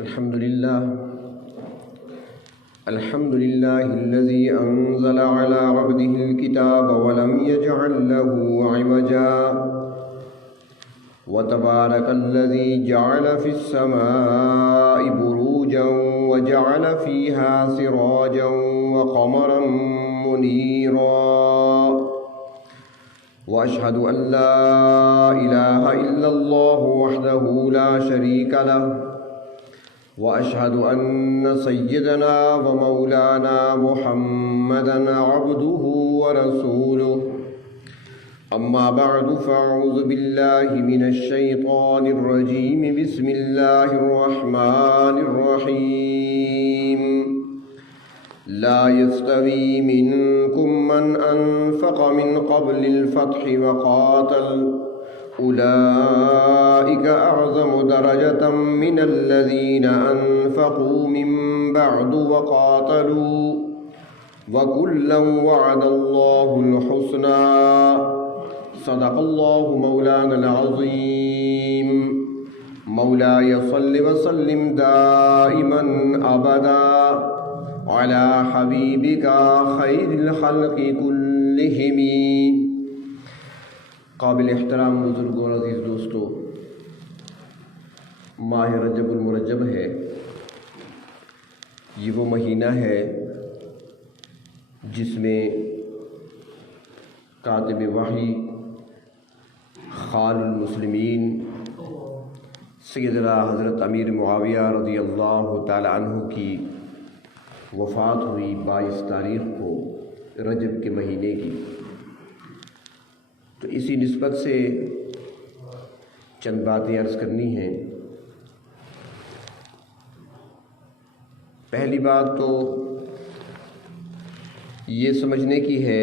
الحمد لله الذي أنزل على عبده الكتاب ولم يجعل له عوجا وتبارك الذي جعل في السماء بروجا وجعل فيها سراجا وقمرا منيرا وأشهد أن لا إله إلا الله وحده لا شريك له وأشهد أن سيدنا ومولانا محمدا عبده ورسوله أما بعد فأعوذ بالله من الشيطان الرجيم بسم الله الرحمن الرحيم لا يستوي منكم من أنفق من قبل الفتح وقاتل أولئك أعظم درجة من الذين أنفقوا من بعد وقاتلوا وكلا وعد الله الحسنى صدق الله مولانا العظيم مولاي صل وسلم دائما أبدا على حبيبك خير الخلق كلهم. قابل احترام بزرگوں اور عزیز دوستو، ماہ رجب المرجب ہے. یہ وہ مہینہ ہے جس میں کاتب وحی خال المسلمین سیدنا حضرت امیر معاویہ رضی اللہ تعالی عنہ کی وفات ہوئی 22 تاریخ کو رجب کے مہینے کی. تو اسی نسبت سے چند باتیں عرض کرنی ہیں. پہلی بات تو یہ سمجھنے کی ہے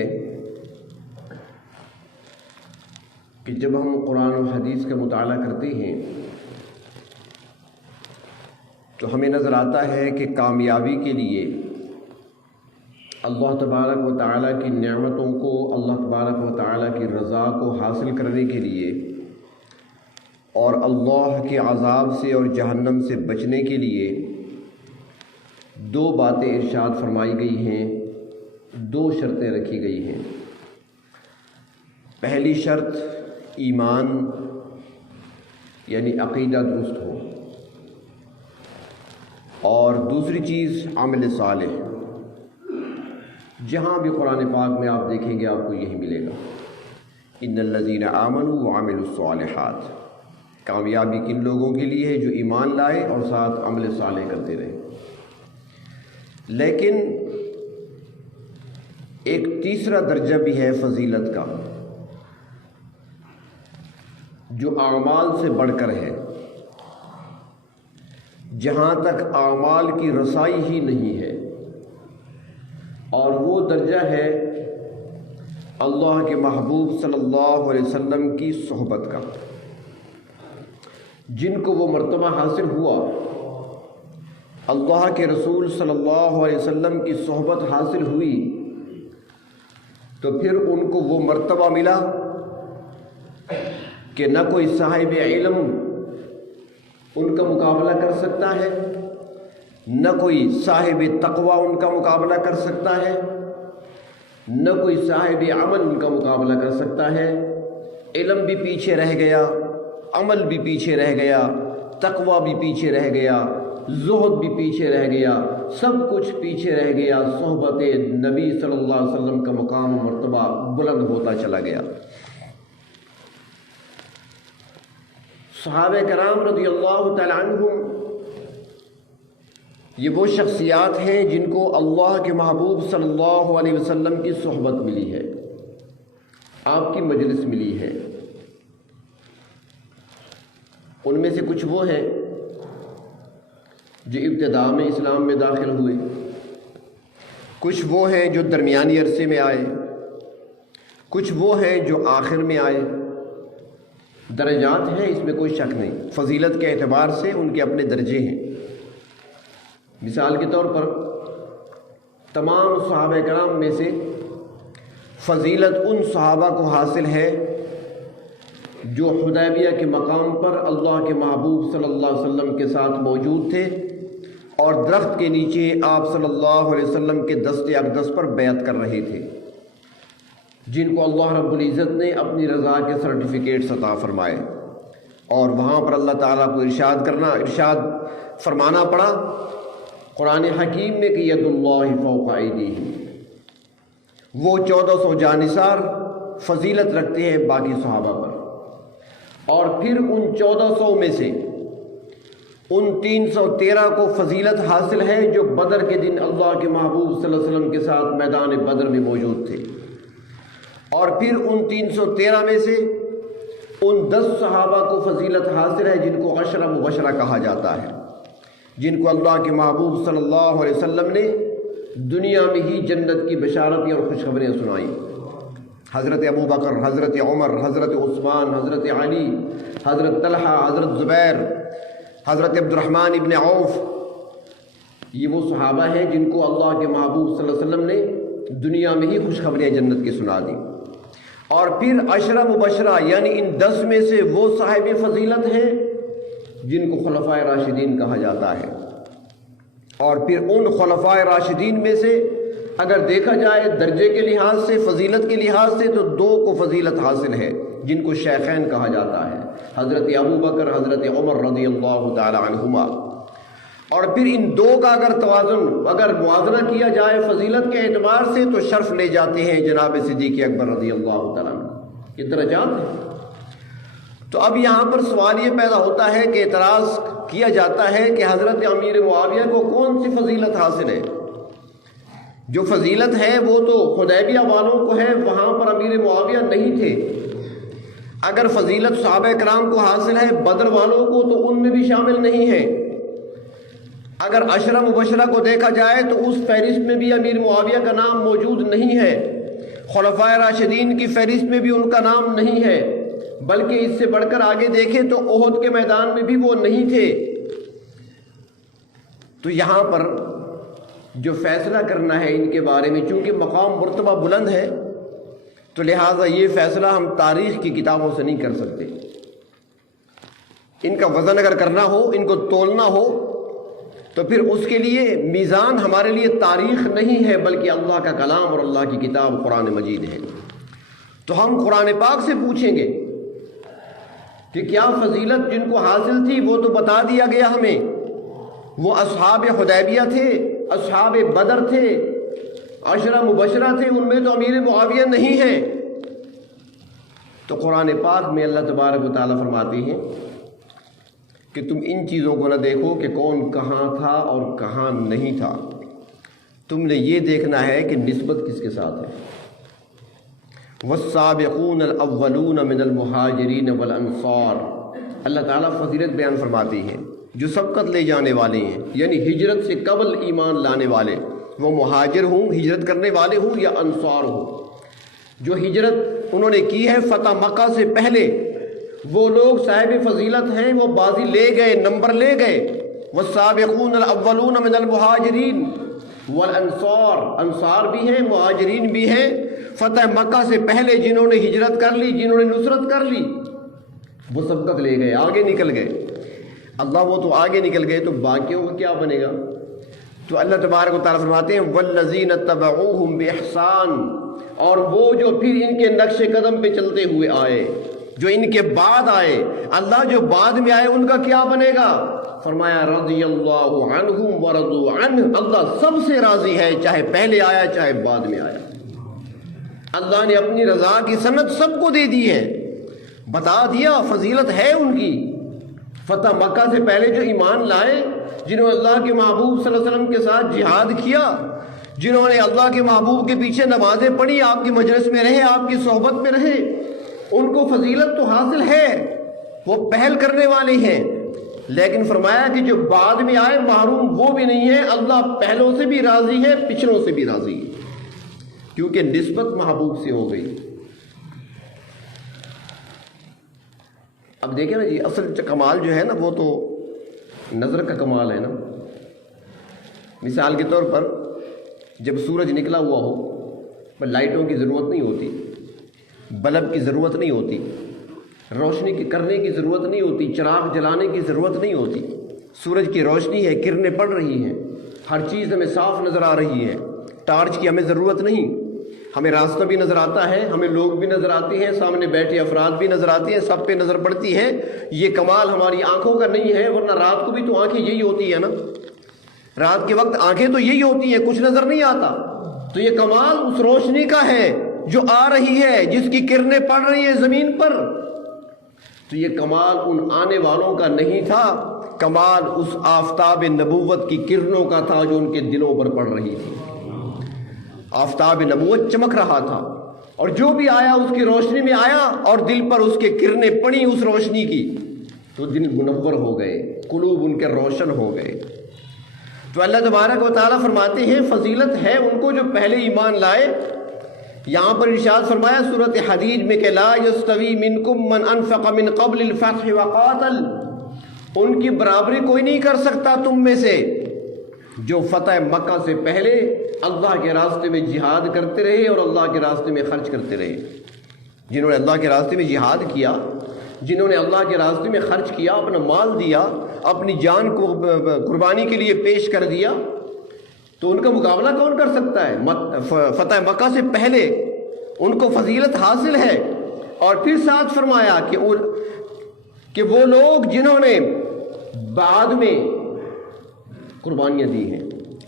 کہ جب ہم قرآن و حدیث کا مطالعہ کرتے ہیں تو ہمیں نظر آتا ہے کہ کامیابی کے لیے اللہ تبارک و تعالیٰ کی نعمتوں کو، اللہ تبارک و تعالیٰ کی رضا کو حاصل کرنے کے لیے اور اللہ کے عذاب سے اور جہنم سے بچنے کے لیے دو باتیں ارشاد فرمائی گئی ہیں، دو شرطیں رکھی گئی ہیں. پہلی شرط ایمان یعنی عقیدہ درست ہو، اور دوسری چیز عمل صالح. جہاں بھی قرآن پاک میں آپ دیکھیں گے آپ کو یہی ملے گا، ان الذین آمنوا وعملوا الصالحات. کامیابی کن لوگوں کے لیے ہے جو ایمان لائے اور ساتھ عمل صالح کرتے رہے. لیکن ایک تیسرا درجہ بھی ہے فضیلت کا جو اعمال سے بڑھ کر ہے، جہاں تک اعمال کی رسائی ہی نہیں ہے، اور وہ درجہ ہے اللہ کے محبوب صلی اللہ علیہ وسلم کی صحبت کا. جن کو وہ مرتبہ حاصل ہوا، اللہ کے رسول صلی اللہ علیہ وسلم کی صحبت حاصل ہوئی، تو پھر ان کو وہ مرتبہ ملا کہ نہ کوئی صاحب علم ان کا مقابلہ کر سکتا ہے، نہ کوئی صاحب تقوی ان کا مقابلہ کر سکتا ہے، نہ کوئی صاحب عمل ان کا مقابلہ کر سکتا ہے. علم بھی پیچھے رہ گیا، عمل بھی پیچھے رہ گیا، تقوی بھی پیچھے رہ گیا، زہد بھی پیچھے رہ گیا، سب کچھ پیچھے رہ گیا. صحبت نبی صلی اللہ علیہ وسلم کا مقام و مرتبہ بلند ہوتا چلا گیا. صحابہ کرام رضی اللہ تعالی عنہم یہ وہ شخصیات ہیں جن کو اللہ کے محبوب صلی اللہ علیہ وسلم کی صحبت ملی ہے، آپ کی مجلس ملی ہے. ان میں سے کچھ وہ ہیں جو ابتداء میں اسلام میں داخل ہوئے، کچھ وہ ہیں جو درمیانی عرصے میں آئے، کچھ وہ ہیں جو آخر میں آئے. درجات ہیں، اس میں کوئی شک نہیں. فضیلت کے اعتبار سے ان کے اپنے درجے ہیں. مثال کے طور پر تمام صحابہ کرام میں سے فضیلت ان صحابہ کو حاصل ہے جو حدیبیہ کے مقام پر اللہ کے محبوب صلی اللہ علیہ وسلم کے ساتھ موجود تھے اور درخت کے نیچے آپ صلی اللہ علیہ وسلم کے دست اقدس پر بیعت کر رہے تھے، جن کو اللہ رب العزت نے اپنی رضا کے سرٹیفکیٹس عطا فرمائے، اور وہاں پر اللہ تعالیٰ کو ارشاد فرمانا پڑا قرآن حکیم میں کہ ید اللہ فوق ایدیہم، وہ 1400 جانثار فضیلت رکھتے ہیں باقی صحابہ پر، اور پھر ان 1400 میں سے ان 313 کو فضیلت حاصل ہے جو بدر کے دن اللہ کے محبوب صلی اللہ علیہ وسلم کے ساتھ میدان بدر میں موجود تھے، اور پھر ان 313 میں سے ان 10 صحابہ کو فضیلت حاصل ہے جن کو عشرہ مبشرہ کہا جاتا ہے، جن کو اللہ کے محبوب صلی اللہ علیہ وسلم نے دنیا میں ہی جنت کی بشارتیں اور خوشخبریاں سنائیں۔ حضرت ابو بکر، حضرت عمر، حضرت عثمان، حضرت علی، حضرت طلحہ، حضرت زبیر، حضرت عبد الرحمن ابن عوف، یہ وہ صحابہ ہیں جن کو اللہ کے محبوب صلی اللہ علیہ وسلم نے دنیا میں ہی خوشخبریاں جنت کی سنا دی، اور پھر عشرہ مبشرہ یعنی ان 10 میں سے وہ صاحب فضیلت ہیں جن کو خلفائے راشدین کہا جاتا ہے، اور پھر ان خلفائے راشدین میں سے اگر دیکھا جائے درجے کے لحاظ سے، فضیلت کے لحاظ سے، تو 2 کو فضیلت حاصل ہے جن کو شیخین کہا جاتا ہے، حضرت ابو بکر، حضرت عمر رضی اللہ تعالی عنہما، اور پھر ان 2 کا اگر موازنہ کیا جائے فضیلت کے اعتبار سے تو شرف لے جاتے ہیں جناب صدیق اکبر رضی اللہ تعالیٰ عنہ، یہ درجات ہیں۔ تو اب یہاں پر سوال یہ پیدا ہوتا ہے کہ اعتراض کیا جاتا ہے کہ حضرت امیر معاویہ کو کون سی فضیلت حاصل ہے؟ جو فضیلت ہے وہ تو حدیبیہ والوں کو ہے، وہاں پر امیر معاویہ نہیں تھے۔ اگر فضیلت صحابہ کرام کو حاصل ہے بدر والوں کو تو ان میں بھی شامل نہیں ہے۔ اگر عشرہ مبشرہ کو دیکھا جائے تو اس فہرست میں بھی امیر معاویہ کا نام موجود نہیں ہے، خلفائے راشدین کی فہرست میں بھی ان کا نام نہیں ہے، بلکہ اس سے بڑھ کر آگے دیکھیں تو احد کے میدان میں بھی وہ نہیں تھے۔ تو یہاں پر جو فیصلہ کرنا ہے ان کے بارے میں، چونکہ مقام مرتبہ بلند ہے تو لہٰذا یہ فیصلہ ہم تاریخ کی کتابوں سے نہیں کر سکتے۔ ان کا وزن اگر کرنا ہو، ان کو تولنا ہو، تو پھر اس کے لیے میزان ہمارے لیے تاریخ نہیں ہے بلکہ اللہ کا کلام اور اللہ کی کتاب قرآن مجید ہے۔ تو ہم قرآن پاک سے پوچھیں گے کہ کیا فضیلت جن کو حاصل تھی وہ تو بتا دیا گیا ہمیں، وہ اصحاب حدیبیہ تھے، اصحاب بدر تھے، عشرہ مبشرہ تھے، ان میں تو امیر معاویہ نہیں ہے۔ تو قرآن پاک میں اللہ تبارک و تعالیٰ فرماتے ہیں کہ تم ان چیزوں کو نہ دیکھو کہ کون کہاں تھا اور کہاں نہیں تھا، تم نے یہ دیکھنا ہے کہ نسبت کس کے ساتھ ہے۔ والسابقون الاولون من المہاجرین والانصار، اللہ تعالیٰ فضیلت بیان فرماتی ہے جو سبقت لے جانے والے ہیں، یعنی ہجرت سے قبل ایمان لانے والے، وہ مہاجر ہوں، ہجرت کرنے والے ہوں، یا انصار ہوں۔ جو ہجرت انہوں نے کی ہے فتح مکہ سے پہلے، وہ لوگ صاحب فضیلت ہیں، وہ بازی لے گئے، نمبر لے گئے۔ والسابقون الاولون من المہاجرین والانصار، انصار بھی ہیں، مہاجرین بھی ہیں، فتح مکہ سے پہلے جنہوں نے ہجرت کر لی، جنہوں نے نصرت کر لی، وہ سبقت لے گئے، آگے نکل گئے۔ اللہ وہ تو آگے نکل گئے تو باقیوں کا کیا بنے گا؟ تو اللہ تبارک و تعالیٰ فرماتے ہیں والذین اتبعوہم باحسان، اور وہ جو پھر ان کے نقش قدم پہ چلتے ہوئے آئے، جو ان کے بعد آئے، اللہ جو بعد میں آئے ان کا کیا بنے گا؟ فرمایا رضی اللہ عنہم ورضوا عنہ، اللہ سب سے راضی ہے، چاہے پہلے آیا چاہے بعد میں آیا۔ اللہ نے اپنی رضا کی سند سب کو دے دی ہے، بتا دیا فضیلت ہے ان کی۔ فتح مکہ سے پہلے جو ایمان لائے، جنہوں نے اللہ کے محبوب صلی اللہ علیہ وسلم کے ساتھ جہاد کیا، جنہوں نے اللہ کے محبوب کے پیچھے نمازیں پڑھی، آپ کی مجلس میں رہے، آپ کی صحبت میں رہے، ان کو فضیلت تو حاصل ہے، وہ پہل کرنے والے ہیں۔ لیکن فرمایا کہ جو بعد میں آئے محروم وہ بھی نہیں ہے، اللہ پہلوں سے بھی راضی ہے، پچھلوں سے بھی راضی ہے، کیونکہ نسبت محبوب سے ہو گئی۔ اب دیکھیں نا جی، اصل کمال جو ہے نا وہ تو نظر کا کمال ہے نا۔ مثال کے طور پر جب سورج نکلا ہوا ہو، پر لائٹوں کی ضرورت نہیں ہوتی، بلب کی ضرورت نہیں ہوتی، روشنی کی کرنے کی ضرورت نہیں ہوتی، چراغ جلانے کی ضرورت نہیں ہوتی، سورج کی روشنی ہے، کرنیں پڑ رہی ہیں، ہر چیز ہمیں صاف نظر آ رہی ہے، ٹارچ کی ہمیں ضرورت نہیں، ہمیں راستہ بھی نظر آتا ہے، ہمیں لوگ بھی نظر آتے ہیں، سامنے بیٹھے افراد بھی نظر آتے ہیں، سب پہ نظر پڑتی ہے۔ یہ کمال ہماری آنکھوں کا نہیں ہے، ورنہ رات کو بھی تو آنکھیں یہی ہوتی ہے نا، رات کے وقت آنکھیں تو یہی ہوتی ہیں، کچھ نظر نہیں آتا۔ تو یہ کمال اس روشنی کا ہے جو آ رہی ہے، جس کی کرنیں پڑ رہی ہیں زمین پر۔ تو یہ کمال ان آنے والوں کا نہیں تھا، کمال اس آفتاب نبوت کی کرنوں کا تھا جو ان کے دلوں پر پڑ رہی تھی۔ آفتاب نبوت چمک رہا تھا، اور جو بھی آیا اس کی روشنی میں آیا اور دل پر اس کے کرنیں پڑی اس روشنی کی، تو دل منور ہو گئے، قلوب ان کے روشن ہو گئے۔ تو اللہ تبارک و تعالیٰ فرماتے ہیں فضیلت ہے ان کو جو پہلے ایمان لائے۔ یہاں پر ارشاد فرمایا سورۃ حدید میں کہ لا یستوی منکم من انفق من قبل الفتح وقاتل، ان کی برابری کوئی نہیں کر سکتا تم میں سے جو فتح مکہ سے پہلے اللہ کے راستے میں جہاد کرتے رہے اور اللہ کے راستے میں خرچ کرتے رہے۔ جنہوں نے اللہ کے راستے میں جہاد کیا، جنہوں نے اللہ کے راستے میں خرچ کیا، اپنا مال دیا، اپنی جان کو قربانی کے لیے پیش کر دیا، تو ان کا مقابلہ کون کر سکتا ہے؟ فتح مکہ سے پہلے ان کو فضیلت حاصل ہے۔ اور پھر ساتھ فرمایا کہ وہ لوگ جنہوں نے بعد میں قربانیاں دی ہیں،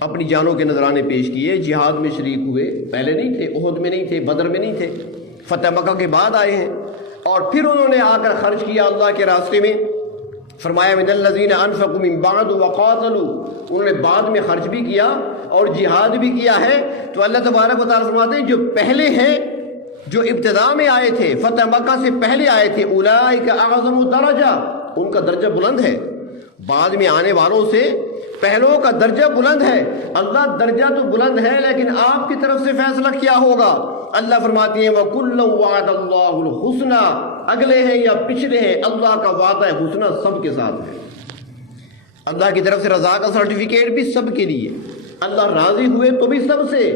اپنی جانوں کے نذرانے پیش کیے، جہاد میں شریک ہوئے، پہلے نہیں تھے، احد میں نہیں تھے، بدر میں نہیں تھے، فتح مکہ کے بعد آئے ہیں، اور پھر انہوں نے آ کر خرچ کیا اللہ کے راستے میں۔ فرمایا من الذین انفقوا من بعد وقاتلوا، انہوں نے بعد میں خرچ بھی کیا اور جہاد بھی کیا ہے۔ تو اللہ تبارک و تعالیٰ فرماتے ہیں جو پہلے ہیں، جو ابتدا میں آئے تھے، فتح مکہ سے پہلے آئے تھے، اولئک اعظم درجہ، ان کا درجہ بلند ہے، بعد میں آنے والوں سے پہلوں کا درجہ بلند ہے۔ اللہ درجہ تو بلند ہے، لیکن آپ کی طرف سے فیصلہ کیا ہوگا؟ اللہ فرماتے ہیں وَكُلًّا وَعَدَ اللَّهُ الْحُسْنَى، اگلے ہیں یا پچھلے ہیں، اللہ کا وعدہ حسنہ سب کے ساتھ ہے۔ اللہ کی طرف سے رضا کا سرٹیفکیٹ بھی سب کے لیے، اللہ راضی ہوئے تو بھی سب سے،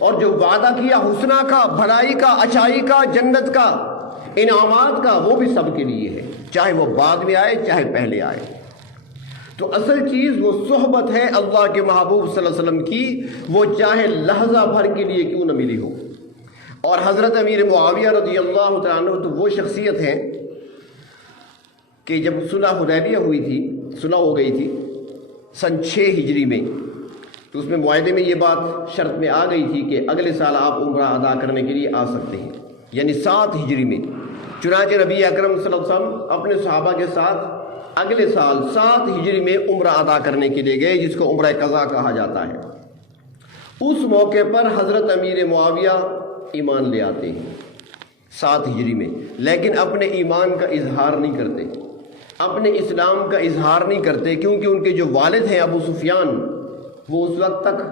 اور جو وعدہ کیا حسنہ کا، بھلائی کا، اچھائی کا، جنت کا، انعامات کا، وہ بھی سب کے لیے ہے، چاہے وہ بعد میں آئے چاہے پہلے آئے۔ تو اصل چیز وہ صحبت ہے اللہ کے محبوب صلی اللہ علیہ وسلم کی، وہ چاہے لحظہ بھر کے لیے کیوں نہ ملی ہو۔ اور حضرت امیر معاویہ رضی اللہ تعالیٰ عنہ تو وہ شخصیت ہے کہ جب صلح حدیبیہ ہوئی تھی، صلح ہو گئی تھی سن 6 ہجری میں، تو اس میں معاہدے میں یہ بات شرط میں آ گئی تھی کہ اگلے سال آپ عمرہ ادا کرنے کے لیے آ سکتے ہیں، یعنی 7 ہجری میں۔ چنانچہ نبی اکرم صلی اللہ علیہ وسلم اپنے صحابہ کے ساتھ اگلے سال 7 ہجری میں عمرہ ادا کرنے کے لیے گئے، جس کو عمرہ قضا کہا جاتا ہے۔ اس موقع پر حضرت امیر معاویہ ایمان لے آتے ہیں 7 ہجری میں، لیکن اپنے ایمان کا اظہار نہیں کرتے، اپنے اسلام کا اظہار نہیں کرتے، کیونکہ ان کے جو والد ہیں ابو سفیان، وہ اس وقت تک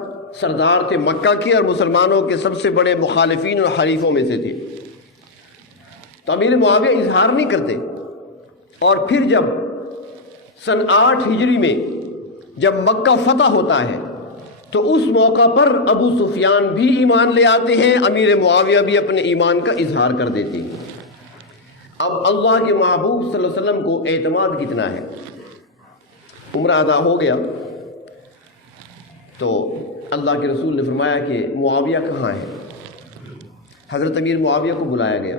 سردار تھے مکہ کے اور مسلمانوں کے سب سے بڑے مخالفین اور حریفوں میں سے تھے۔ تو امیر معاویہ اظہار نہیں کرتے، اور پھر جب سن 8 ہجری میں جب مکہ فتح ہوتا ہے تو اس موقع پر ابو سفیان بھی ایمان لے آتے ہیں، امیر معاویہ بھی اپنے ایمان کا اظہار کر دیتے ہیں۔ اب اللہ کے محبوب صلی اللہ علیہ وسلم کو اعتماد کتنا ہے، عمرہ ادا ہو گیا تو اللہ کے رسول نے فرمایا کہ معاویہ کہاں ہے؟ حضرت امیر معاویہ کو بلایا گیا،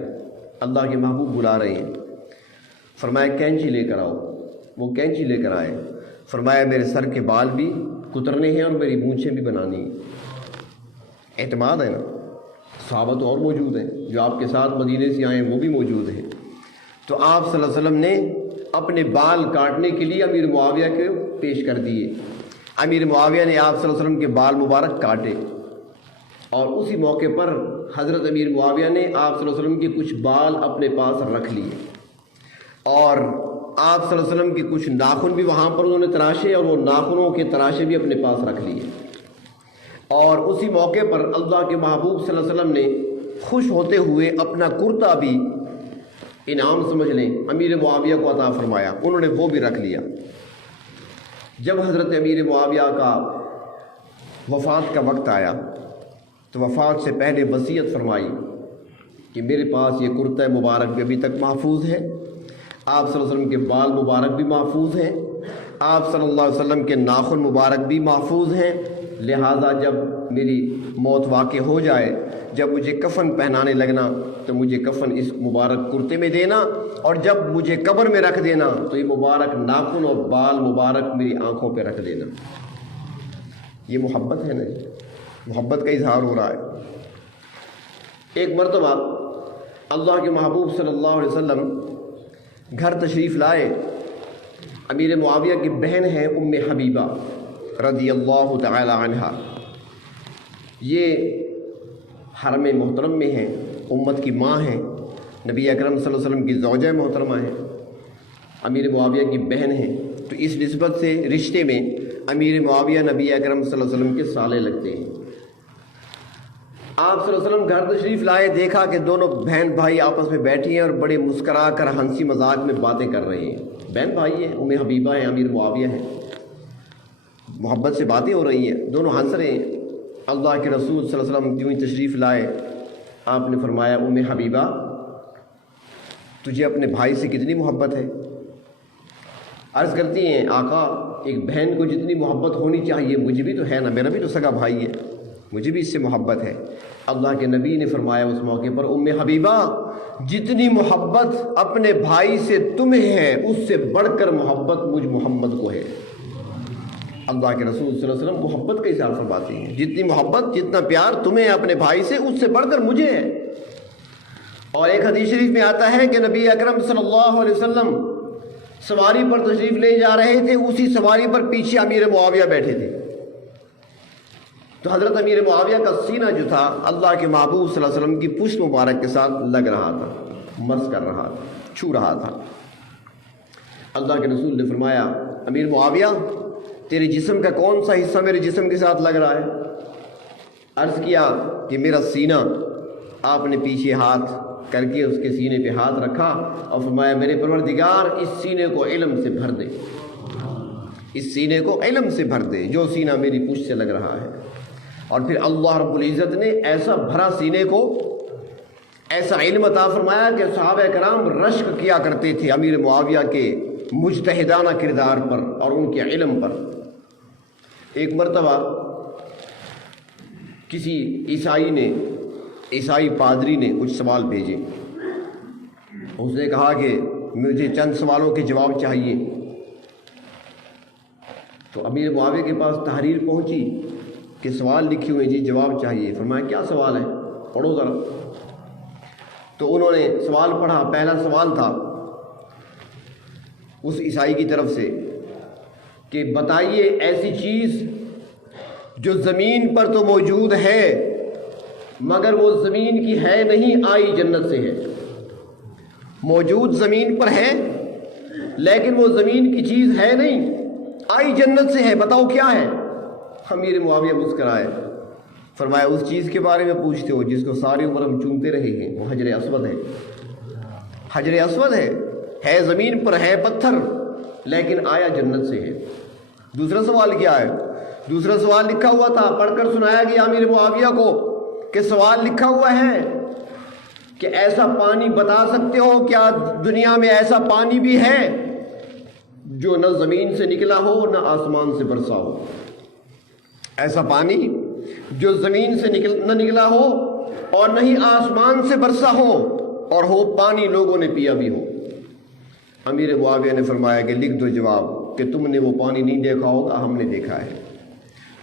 اللہ کے محبوب بلا رہے ہیں، فرمایا کینچی لے کر آؤ۔ وہ کینچی لے کر آئے، فرمایا میرے سر کے بال بھی کترنے ہیں اور میری مونچھیں بھی بنانی ہیں۔ اعتماد ہے نا، صحابہ تو اور موجود ہیں جو آپ کے ساتھ مدینے سے آئے ہیں، وہ بھی موجود ہیں۔ تو آپ صلی اللہ علیہ وسلم نے اپنے بال کاٹنے کے لیے امیر معاویہ کو پیش کر دیے۔ امیر معاویہ نے آپ صلی اللہ علیہ وسلم کے بال مبارک کاٹے، اور اسی موقع پر حضرت امیر معاویہ نے آپ صلی اللہ علیہ وسلم کے کچھ بال اپنے پاس رکھ لیے، اور آپ صلی اللہ علیہ وسلم کے کچھ ناخن بھی وہاں پر انہوں نے تراشے، اور وہ ناخنوں کے تراشے بھی اپنے پاس رکھ لیے۔ اور اسی موقع پر اللہ کے محبوب صلی اللہ علیہ وسلم نے خوش ہوتے ہوئے اپنا کرتا بھی انعام سمجھ لیں امیر معاویہ کو عطا فرمایا، انہوں نے وہ بھی رکھ لیا۔ جب حضرت امیر معاویہ کا وفات کا وقت آیا تو وفات سے پہلے وصیت فرمائی کہ میرے پاس یہ کرتا مبارک بھی ابھی تک محفوظ ہے، آپ صلی اللہ علیہ وسلم کے بال مبارک بھی محفوظ ہیں، آپ صلی اللہ علیہ وسلم کے ناخن مبارک بھی محفوظ ہیں، لہٰذا جب میری موت واقع ہو جائے، جب مجھے کفن پہنانے لگنا تو مجھے کفن اس مبارک کرتے میں دینا، اور جب مجھے قبر میں رکھ دینا تو یہ مبارک ناخن اور بال مبارک میری آنکھوں پہ رکھ دینا۔ یہ محبت ہے نا جی، محبت کا اظہار ہو رہا ہے۔ ایک مرتبہ اللہ کے محبوب صلی اللہ علیہ وسلم گھر تشریف لائے، امیر معاویہ کی بہن ہے ام حبیبہ رضی اللہ تعالی عنہا، یہ حرم محترم میں ہیں، امت کی ماں ہیں، نبی اکرم صلی اللہ علیہ وسلم کی زوجہ محترمہ ہیں، امیر معاویہ کی بہن ہیں، تو اس نسبت سے رشتے میں امیر معاویہ نبی اکرم صلی اللہ علیہ وسلم کے سالے لگتے ہیں۔ آپ صلی اللہ علیہ وسلم گھر تشریف لائے، دیکھا کہ دونوں بہن بھائی آپس میں بیٹھی ہیں اور بڑے مسکرا کر ہنسی مذاق میں باتیں کر رہے ہیں۔ بہن بھائی ہیں، ام حبیبہ ہیں، امیر معاویہ ہیں، محبت سے باتیں ہو رہی ہیں، دونوں ہنس رہے ہیں۔ اللہ کے رسول صلی اللہ علیہ وسلم یوں ہی تشریف لائے، آپ نے فرمایا ام حبیبہ تجھے اپنے بھائی سے کتنی محبت ہے؟ عرض کرتی ہیں آقا ایک بہن کو جتنی محبت ہونی چاہیے مجھے بھی تو ہے نا، میرا بھی تو سگا بھائی ہے، مجھے بھی اس سے محبت ہے۔ اللہ کے نبی نے فرمایا اس موقع پر ام حبیبہ جتنی محبت اپنے بھائی سے تمہیں ہے اس سے بڑھ کر محبت مجھ محمد کو ہے۔ اللہ کے رسول صلی اللہ علیہ وسلم محبت کا اظہار فرماتے ہیں، جتنی محبت جتنا پیار تمہیں اپنے بھائی سے اس سے بڑھ کر مجھے ہے۔ اور ایک حدیث شریف میں آتا ہے کہ نبی اکرم صلی اللہ علیہ وسلم سواری پر تشریف لے جا رہے تھے، اسی سواری پر پیچھے امیر معاویہ بیٹھے تھے، تو حضرت امیر معاویہ کا سینہ جو تھا اللہ کے محبوب صلی اللہ علیہ وسلم کی پشت مبارک کے ساتھ لگ رہا تھا، مس کر رہا تھا، چھو رہا تھا۔ اللہ کے رسول نے فرمایا امیر معاویہ تیرے جسم کا کون سا حصہ میرے جسم کے ساتھ لگ رہا ہے؟ عرض کیا کہ میرا سینہ۔ آپ نے پیچھے ہاتھ کر کے اس کے سینے پہ ہاتھ رکھا اور فرمایا میرے پروردگار اس سینے کو علم سے بھر دے، اس سینے کو علم سے بھر دے جو سینہ میری پشت سے لگ رہا ہے۔ اور پھر اللہ رب العزت نے ایسا بھرا سینے کو، ایسا علم عطا فرمایا کہ صحابہ کرام رشک کیا کرتے تھے امیر معاویہ کے مجتہدانہ کردار پر اور ان کے علم پر۔ ایک مرتبہ کسی عیسائی پادری نے کچھ سوال بھیجے، اس نے کہا کہ مجھے چند سوالوں کے جواب چاہیے، تو امیر معاویہ کے پاس تحریر پہنچی کہ سوال لکھے ہوئے جی جواب چاہیے۔ فرمایا کیا سوال ہے، پڑھو ذرا۔ تو انہوں نے سوال پڑھا، پہلا سوال تھا اس عیسائی کی طرف سے کہ بتائیے ایسی چیز جو زمین پر تو موجود ہے مگر وہ زمین کی ہے نہیں، آئی جنت سے ہے۔ موجود زمین پر ہے لیکن وہ زمین کی چیز ہے نہیں، آئی جنت سے ہے، بتاؤ کیا ہے؟ امیر معاویہ مسکرائے، فرمایا اس چیز کے بارے میں پوچھتے ہو جس کو ساری عمر ہم چومتے رہے ہیں، وہ حجر اسود ہے۔ حجر اسود ہے زمین پر، ہے پتھر لیکن آیا جنت سے ہے۔ دوسرا سوال کیا ہے؟ دوسرا سوال لکھا ہوا تھا، پڑھ کر سنایا گیا امیر معاویہ کو کہ سوال لکھا ہوا ہے کہ ایسا پانی بتا سکتے ہو کیا دنیا میں ایسا پانی بھی ہے جو نہ زمین سے نکلا ہو نہ آسمان سے برسا ہو؟ ایسا پانی جو زمین سے نہ نکلا ہو اور نہ ہی آسمان سے برسا ہو، اور ہو پانی لوگوں نے پیا بھی ہو۔ امیر معاویہ نے فرمایا کہ لکھ دو جواب کہ تم نے وہ پانی نہیں دیکھا ہوگا، ہم نے دیکھا ہے،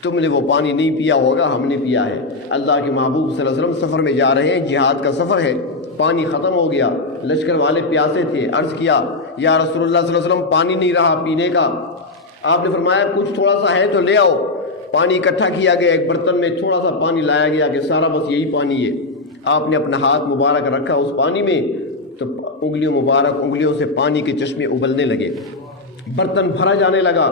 تم نے وہ پانی نہیں پیا ہوگا، ہم نے پیا ہے۔ اللہ کے محبوب صلی اللہ علیہ وسلم سفر میں جا رہے ہیں، جہاد کا سفر ہے، پانی ختم ہو گیا، لشکر والے پیاسے تھے، عرض کیا یا رسول اللہ صلی اللہ علیہ وسلم پانی نہیں رہا پینے کا۔ آپ نے فرمایا کچھ تھوڑا سا ہے تو لے آؤ۔ پانی اکٹھا کیا گیا، ایک برتن میں تھوڑا سا پانی لایا گیا کہ سارا بس یہی پانی ہے۔ آپ نے اپنا ہاتھ مبارک رکھا اس پانی میں تو انگلیوں سے پانی کے چشمے ابلنے لگے، برتن بھرا جانے لگا۔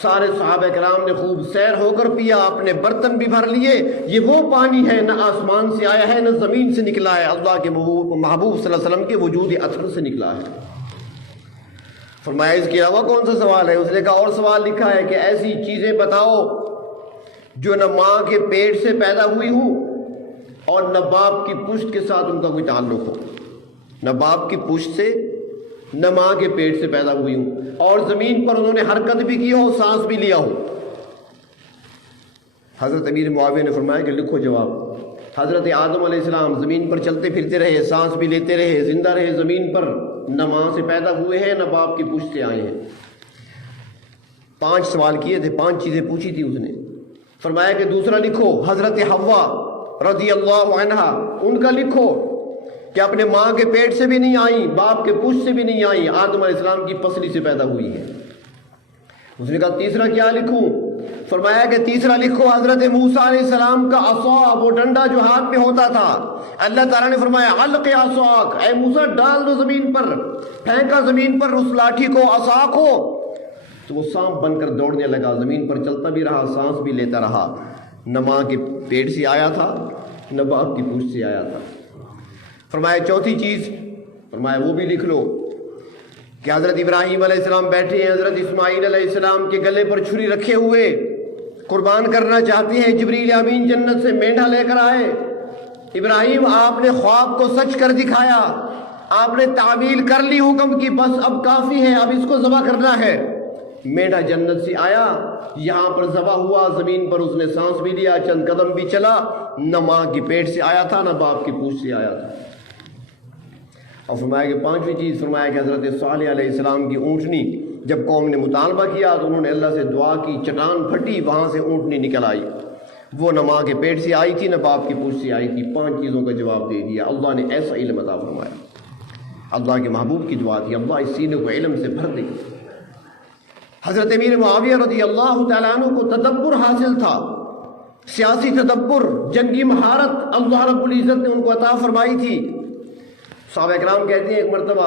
سارے صحابہ کرام نے خوب سیر ہو کر پیا، اپنے برتن بھی بھر لیے۔ یہ وہ پانی ہے نہ آسمان سے آیا ہے نہ زمین سے نکلا ہے، اللہ کے محبوب صلی اللہ علیہ وسلم کے وجود اثر سے نکلا ہے۔ فرمایا اس کے علاوہ کون سا سوال ہے؟ اس نے کہا اور سوال لکھا ہے کہ ایسی چیزیں بتاؤ جو نہ ماں کے پیٹ سے پیدا ہوئی ہوں اور نہ باپ کی پشت کے ساتھ ان کا کوئی تعلق ہو، نہ باپ کی پشت سے نہ ماں کے پیٹ سے پیدا ہوئی ہوں، اور زمین پر انہوں نے حرکت بھی کی ہو، سانس بھی لیا ہو۔ حضرت امیر معاویہ نے فرمایا کہ لکھو جواب۔ حضرت آدم علیہ السلام زمین پر چلتے پھرتے رہے، سانس بھی لیتے رہے، زندہ رہے زمین پر، نہ ماں سے پیدا ہوئے ہیں نہ باپ کی پشت سے آئے ہیں۔ 5 سوال کیے تھے، 5 چیزیں پوچھی تھی اس نے۔ فرمایا کہ دوسرا لکھو حضرت حوا رضی اللہ عنہا، ان کا لکھو کہ اپنے ماں کے پیٹ سے بھی نہیں آئیں، باپ کے پشت سے بھی نہیں آئیں، آدم علیہ السلام کی پسلی سے پیدا ہوئی ہے۔ اس نے کہا تیسرا کیا لکھوں؟ فرمایا کہ تیسرا لکھو حضرت موسیٰ علیہ السلام کا عصا، وہ ڈنڈا جو ہاتھ میں ہوتا تھا۔ اللہ تعالیٰ نے فرمایا علق عصاک، اے موسیٰ ڈال دو زمین پر، پھینکا زمین پر اس لاٹھی کو، عصا کو، تو وہ سانپ بن کر دوڑنے لگا، زمین پر چلتا بھی رہا، سانس بھی لیتا رہا، نہ ماں کے پیٹ سے آیا تھا نہ باپ کی پشت سے آیا تھا۔ فرمایا چوتھی چیز، فرمایا وہ بھی لکھ لو کہ حضرت ابراہیم علیہ السلام بیٹھے ہیں، حضرت اسماعیل علیہ السلام کے گلے پر چھری رکھے ہوئے، قربان کرنا چاہتے ہیں، جبریل امین جنت سے مینڈھا لے کر آئے۔ ابراہیم آپ نے خواب کو سچ کر دکھایا، آپ نے تعبیر کر لی حکم کی، بس اب کافی ہے، اب اس کو ذبح کرنا ہے۔ مینڈھا جنت سے آیا، یہاں پر ذبح ہوا، زمین پر اس نے سانس بھی لیا، چند قدم بھی چلا، نہ ماں کی پیٹ سے آیا تھا نہ باپ کی پوچھ سے آیا تھا۔ اور فرمایا کہ 5ویں چیز، فرمایا کہ حضرت صالح علیہ السلام کی اونٹنی جب قوم نے مطالبہ کیا تو انہوں نے اللہ سے دعا کی، چٹان پھٹی، وہاں سے اونٹنی نکل آئی، وہ نہ ماں کے پیٹ سے آئی تھی نہ باپ کی پوچھ سے آئی تھی۔ 5 چیزوں کا جواب دے دیا۔ اللہ نے ایسا علم عطا فرمایا، اللہ کے محبوب کی دعا تھی، اللہ اس سینے کو علم سے بھر دے۔ حضرت امیر معاویہ رضی اللہ تعالیٰ عنہ کو تدبر حاصل تھا، سیاسی تدبر، جنگی مہارت اللہ رب العزت نے ان کو عطا فرمائی تھی۔ صحابہ اکرام کہتے ہیں ایک مرتبہ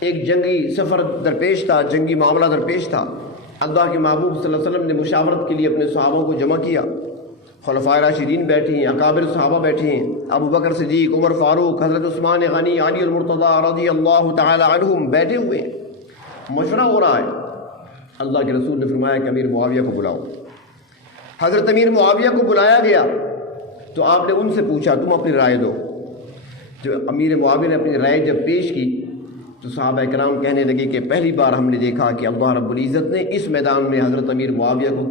ایک جنگی سفر درپیش تھا، جنگی معاملہ درپیش تھا، اللہ کے محبوب صلی اللہ علیہ وسلم نے مشاورت کے لیے اپنے صحابہ کو جمع کیا، خلفائے راشدین بیٹھے ہیں، اکابر صحابہ بیٹھے ہیں، ابو بکر صدیق، عمر فاروق، حضرت عثمان غنی، علی المرتضیٰ رضی اللہ تعالی عنہم بیٹھے ہوئے ہیں، مشورہ ہو رہا ہے۔ اللہ کے رسول نے فرمایا کہ امیر معاویہ کو بلاؤ۔ حضرت امیر معاویہ کو بلایا گیا تو آپ نے ان سے پوچھا تم اپنی رائے دو۔ جب امیر معاویہ نے اپنی رائے جب پیش کی تو صحابہ اکرام کہنے لگے کہ پہلی بار ہم نے دیکھا کہ اللہ رب العزت نے اس میدان میں حضرت امیر معاویہ کو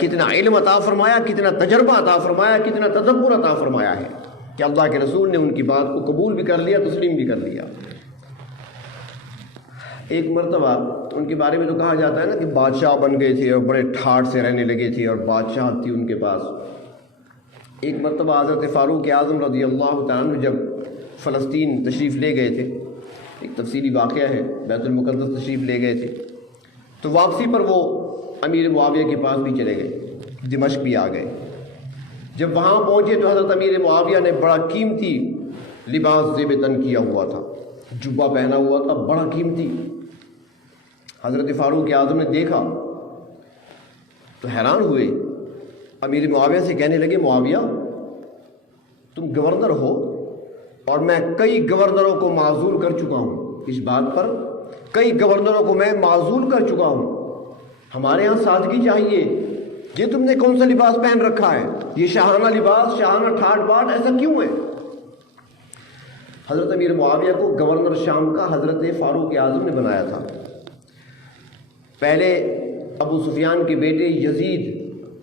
کتنا علم عطا فرمایا، کتنا تجربہ عطا فرمایا، کتنا تدبر عطا فرمایا ہے کہ اللہ کے رسول نے ان کی بات کو قبول بھی کر لیا، تسلیم بھی کر لیا۔ ایک مرتبہ ان کے بارے میں تو کہا جاتا ہے نا کہ بادشاہ بن گئے تھے اور بڑے ٹھاٹ سے رہنے لگے تھے اور بادشاہ تھی ان کے پاس۔ ایک مرتبہ حضرت فاروق اعظم رضی اللہ تعالیٰ عنہ جب فلسطین تشریف لے گئے تھے، ایک تفصیلی واقعہ ہے، بیت المقدس تشریف لے گئے تھے، تو واپسی پر وہ امیر معاویہ کے پاس بھی چلے گئے، دمشق بھی آ گئے۔ جب وہاں پہنچے تو حضرت امیر معاویہ نے بڑا قیمتی لباس زیب تن کیا ہوا تھا، جبہ پہنا ہوا تھا بڑا قیمتی۔ حضرت فاروق اعظم نے دیکھا تو حیران ہوئے، امیر معاویہ سے کہنے لگے معاویہ تم گورنر ہو اور میں کئی گورنروں کو معزول کر چکا ہوں، اس بات پر کئی گورنروں کو میں معزول کر چکا ہوں، ہمارے ہاں سادگی چاہیے، یہ تم نے کون سا لباس پہن رکھا ہے، یہ شاہانہ لباس، شاہانہ ٹھاٹ باٹ ایسا کیوں ہے؟ حضرت امیر معاویہ کو گورنر شام کا حضرت فاروق اعظم نے بنایا تھا۔ پہلے ابو سفیان کے بیٹے یزید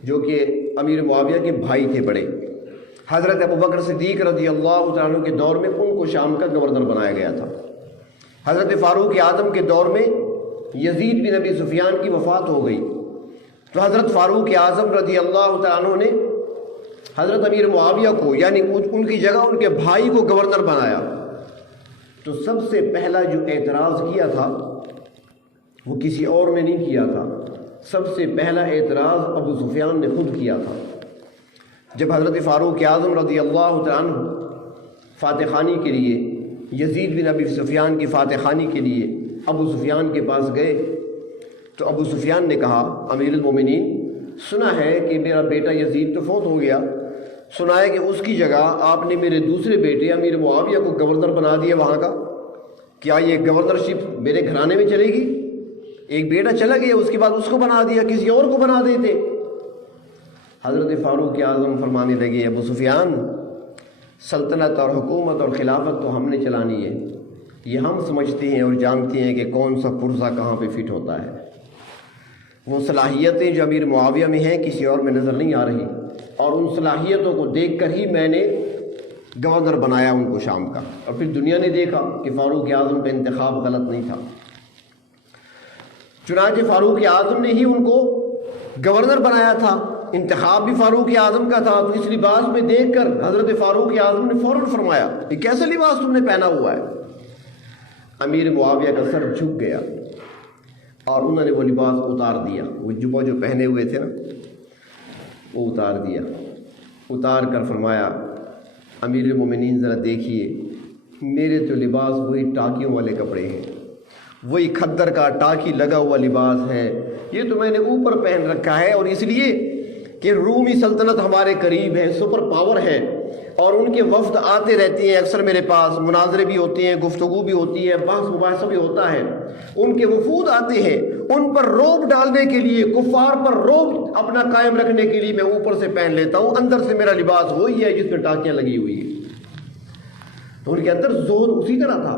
جو کہ امیر معاویہ کے بھائی تھے بڑے، حضرت ابو بکر صدیق رضی اللہ تعالیٰ عنہ کے دور میں ان کو شام کا گورنر بنایا گیا تھا۔ حضرت فاروق اعظم کے دور میں یزید بن ابی سفیان کی وفات ہو گئی تو حضرت فاروق اعظم رضی اللہ تعالیٰ عنہ نے حضرت امیر معاویہ کو یعنی ان کی جگہ ان کے بھائی کو گورنر بنایا۔ تو سب سے پہلا جو اعتراض کیا تھا وہ کسی اور نے نہیں کیا تھا، سب سے پہلا اعتراض ابو سفیان نے خود کیا تھا۔ جب حضرت فاروق اعظم رضی اللہ تعالیٰ عنہ فاتح خانی کے لیے، یزید بن ابی سفیان کی فاتح خانی کے لیے ابو سفیان کے پاس گئے تو ابو سفیان نے کہا امیر المومنین سنا ہے کہ میرا بیٹا یزید تو فوت ہو گیا، سنا ہے کہ اس کی جگہ آپ نے میرے دوسرے بیٹے امیر معاویہ کو گورنر بنا دیا وہاں کا، کیا یہ گورنرشپ میرے گھرانے میں چلے گی؟ ایک بیٹا چلا گیا اس کے بعد اس کو بنا دیا، کسی اور کو بنا دیتے۔ حضرت فاروق اعظم فرمانے لگے ابو سفیان سلطنت اور حکومت اور خلافت تو ہم نے چلانی ہے، یہ ہم سمجھتے ہیں اور جانتے ہیں کہ کون سا پرزہ کہاں پہ فٹ ہوتا ہے۔ وہ صلاحیتیں جو امیر معاویہ میں ہیں کسی اور میں نظر نہیں آ رہی، اور ان صلاحیتوں کو دیکھ کر ہی میں نے گورنر بنایا ان کو شام کا، اور پھر دنیا نے دیکھا کہ فاروق اعظم کا انتخاب غلط نہیں تھا۔ چنانچہ فاروق اعظم نے ہی ان کو گورنر بنایا تھا، انتخاب بھی فاروق اعظم کا تھا۔ تو اس لباس میں دیکھ کر حضرت فاروق اعظم نے فوراً فرمایا کہ کیسا لباس تم نے پہنا ہوا ہے؟ امیر معاویہ کا سر جھک گیا اور انہوں نے وہ لباس اتار دیا، وہ جبہ جو پہنے ہوئے تھے نا وہ اتار دیا، اتار کر فرمایا امیر المومنین ذرا دیکھیے میرے تو لباس وہی ٹاکیوں والے کپڑے ہیں، وہی کھدر کا ٹاکی لگا ہوا لباس ہے، یہ تو میں نے اوپر پہن رکھا ہے، اور اس لیے کہ رومی سلطنت ہمارے قریب ہے، سپر پاور ہے، اور ان کے وفد آتے رہتے ہیں اکثر میرے پاس، مناظرے بھی ہوتے ہیں، گفتگو بھی ہوتی ہے، بحث مباحثہ بھی ہوتا ہے، ان کے وفود آتے ہیں، ان پر روب ڈالنے کے لیے، کفار پر روب اپنا قائم رکھنے کے لیے میں اوپر سے پہن لیتا ہوں، اندر سے میرا لباس وہی ہے جس میں ٹاکیاں لگی ہوئی ہیں۔ تو ان کے اندر زہد اسی طرح تھا،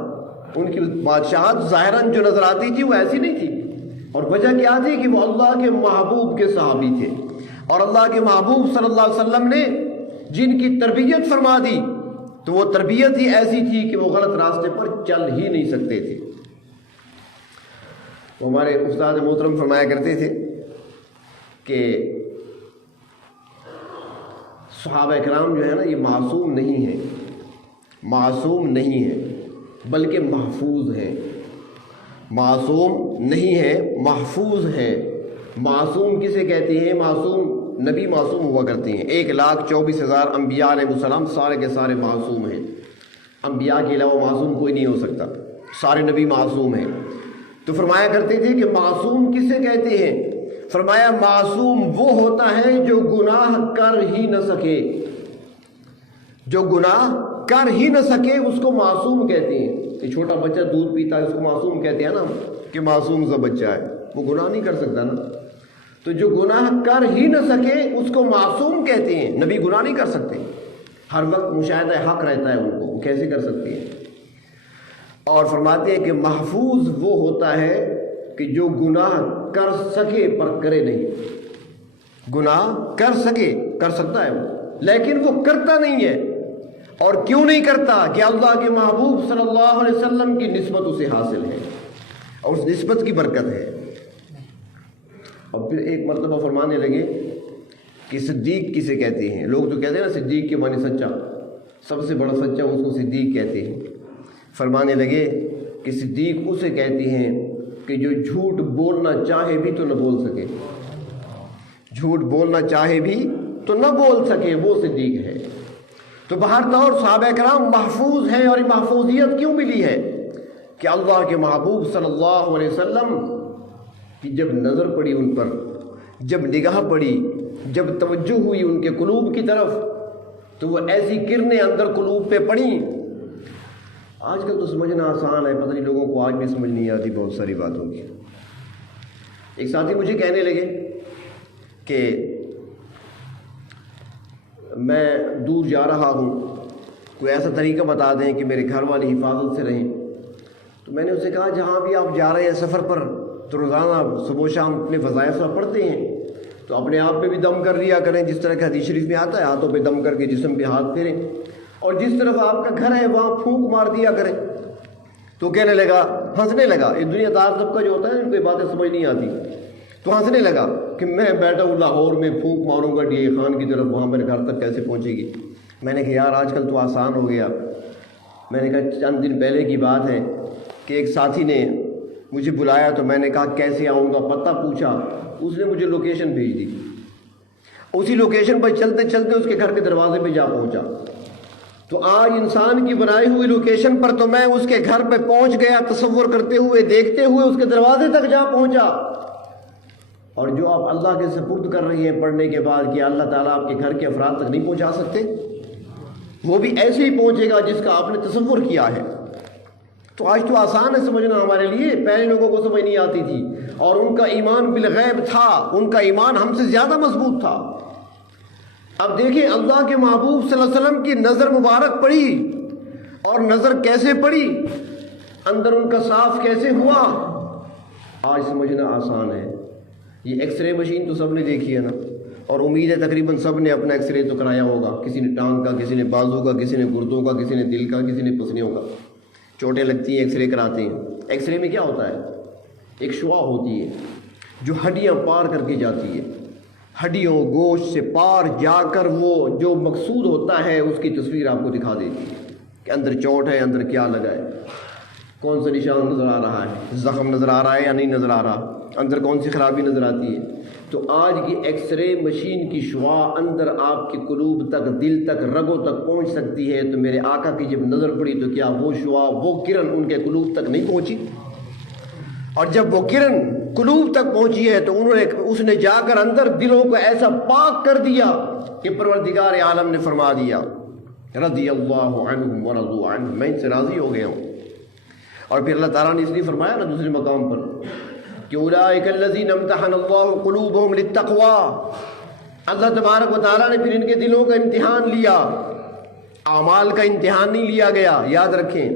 ان کی بادشاہت ظاہراً جو نظر آتی تھی وہ ایسی نہیں تھی، اور وجہ کیا تھی کہ وہ اللہ کے محبوب کے صحابی تھے، اور اللہ کے محبوب صلی اللہ علیہ وسلم نے جن کی تربیت فرما دی تو وہ تربیت ہی ایسی تھی کہ وہ غلط راستے پر چل ہی نہیں سکتے تھے۔ وہ ہمارے استاد محترم فرمایا کرتے تھے کہ صحابہ کرام جو ہے نا یہ معصوم نہیں ہے، معصوم نہیں ہے بلکہ محفوظ ہے، معصوم نہیں ہے محفوظ ہے۔ معصوم کسے کہتے ہیں؟ معصوم نبی معصوم ہوا کرتے ہیں، 1,24,000 انبیاء علیہ السلام سارے کے سارے معصوم ہیں، انبیاء کے علاوہ معصوم کوئی نہیں ہو سکتا، سارے نبی معصوم ہیں۔ تو فرمایا کرتے تھے کہ معصوم کسے کہتے ہیں؟ فرمایا معصوم وہ ہوتا ہے جو گناہ کر ہی نہ سکے، جو گناہ کر ہی نہ سکے اس کو معصوم کہتے ہیں۔ کہ چھوٹا بچہ دودھ پیتا ہے اس کو معصوم کہتے ہیں نا، کہ معصوم سا بچہ ہے، وہ گناہ نہیں کر سکتا نا، تو جو گناہ کر ہی نہ سکے اس کو معصوم کہتے ہیں۔ نبی گناہ نہیں کر سکتے، ہر وقت مشاہدہ حق رہتا ہے ان کو، وہ کیسے کر سکتے ہیں؟ اور فرماتے ہیں کہ محفوظ وہ ہوتا ہے کہ جو گناہ کر سکے پر کرے نہیں، گناہ کر سکے کر سکتا ہے وہ، لیکن وہ کرتا نہیں ہے۔ اور کیوں نہیں کرتا؟ کہ اللہ کے محبوب صلی اللہ علیہ وسلم کی نسبت اسے حاصل ہے، اور اس نسبت کی برکت ہے۔ اور پھر ایک مرتبہ فرمانے لگے کہ صدیق کسے کہتے ہیں؟ لوگ تو کہتے ہیں نا صدیق کے معنی سچا، سب سے بڑا سچا اس کو صدیق کہتے ہیں۔ فرمانے لگے کہ صدیق اسے کہتے ہیں کہ جو جھوٹ بولنا چاہے بھی تو نہ بول سکے، جھوٹ بولنا چاہے بھی تو نہ بول سکے، وہ صدیق ہے۔ تو بہر طور صحابہ کرام محفوظ ہیں، اور یہ محفوظیت کیوں ملی ہے؟ کہ اللہ کے محبوب صلی اللہ علیہ وسلم کی جب نظر پڑی ان پر، جب نگاہ پڑی، جب توجہ ہوئی ان کے قلوب کی طرف، تو وہ ایسی کرنیں اندر قلوب پہ پڑیں۔ آج کل تو سمجھنا آسان ہے، پتہ نہیں لوگوں کو آج بھی سمجھ نہیں آتی بہت ساری باتوں کی۔ ایک ساتھی مجھے کہنے لگے کہ میں دور جا رہا ہوں، کوئی ایسا طریقہ بتا دیں کہ میرے گھر والی حفاظت سے رہیں۔ تو میں نے اسے کہا جہاں بھی آپ جا رہے ہیں سفر پر تو روزانہ صبح و شام اپنے وظائف پڑھتے ہیں، تو اپنے آپ پہ بھی دم کر لیا کریں، جس طرح کہ حدیث شریف میں آتا ہے ہاتھوں پہ دم کر کے جسم پہ ہاتھ پھیریں، اور جس طرف آپ کا گھر ہے وہاں پھونک مار دیا کریں۔ تو کہنے لگا، ہنسنے لگا، یہ دنیا دار طبقہ جو ہوتا ہے ان کو یہ باتیں سمجھ نہیں آتی، تو ہنسنے لگا کہ میں بیٹھا ہوں لاہور میں پھونک ماروں گا ڈی اے خان کی طرف، وہاں میرے گھر تک کیسے پہنچے گی؟ میں نے کہا یار آج کل تو آسان ہو گیا۔ میں نے کہا چند دن پہلے کی بات ہے کہ ایک ساتھی نے مجھے بلایا، تو میں نے کہا کیسے آؤں گا، پتہ پوچھا، اس نے مجھے لوکیشن بھیج دی، اسی لوکیشن پر چلتے چلتے اس کے گھر کے دروازے پہ جا پہنچا۔ تو آج انسان کی بنائی ہوئی لوکیشن پر تو میں اس کے گھر پہ پہنچ گیا، تصور کرتے ہوئے دیکھتے ہوئے اس کے دروازے تک جا پہنچا۔ اور جو آپ اللہ کے سپرد کر رہی ہیں پڑھنے کے بعد کہ اللہ تعالیٰ آپ کے گھر کے افراد تک نہیں پہنچا سکتے، وہ بھی ایسے ہی پہنچے گا جس کا آپ نے تصور کیا ہے۔ تو آج تو آسان ہے سمجھنا ہمارے لیے، پہلے لوگوں کو سمجھ نہیں آتی تھی، اور ان کا ایمان بالغیب تھا، ان کا ایمان ہم سے زیادہ مضبوط تھا۔ اب دیکھیں اللہ کے محبوب صلی اللہ علیہ وسلم کی نظر مبارک پڑی، اور نظر کیسے پڑی؟ اندر ان کا صاف کیسے ہوا؟ آج سمجھنا آسان ہے. یہ ایکس رے مشین تو سب نے دیکھی ہے نا، اور امید ہے تقریباً سب نے اپنا ایکس رے تو کرایا ہوگا. کسی نے ٹانگ کا، کسی نے بازو کا، کسی نے گردوں کا، کسی نے دل کا، کسی نے پسلیوں کا. چوٹیں لگتی ہیں، ایکس رے کراتے ہیں. ایکس رے میں کیا ہوتا ہے؟ ایک شعاع ہوتی ہے جو ہڈیاں پار کر کے جاتی ہے. ہڈیوں گوشت سے پار جا کر وہ جو مقصود ہوتا ہے اس کی تصویر آپ کو دکھا دیتی ہے کہ اندر چوٹ ہے، اندر کیا لگا ہے، کون سا نشان نظر آ رہا ہے، زخم نظر آ رہا ہے یا نہیں نظر آ رہا، اندر کون سی خرابی نظر آتی ہے. تو آج کی ایکس رے مشین کی شعاع اندر آپ کے قلوب تک، دل تک، رگوں تک پہنچ سکتی ہے. تو میرے آقا کی جب نظر پڑی تو کیا وہ شعاع، وہ کرن ان کے قلوب تک نہیں پہنچی؟ اور جب وہ کرن قلوب تک پہنچی ہے تو اس نے جا کر اندر دلوں کو ایسا پاک کر دیا کہ پروردگار عالم نے فرما دیا رضی اللہ عنہم ورضوا عنہ، میں ان سے راضی ہو گیا ہوں. اور پھر اللہ تعالیٰ نے اس لیے فرمایا نا دوسرے مقام پر کہ اولئک الذین امتحن اللہ قلوبہم للتقوی. اللہ تبارک و تعالیٰ نے پھر ان کے دلوں کا امتحان لیا. اعمال کا امتحان نہیں لیا گیا. یاد رکھیں،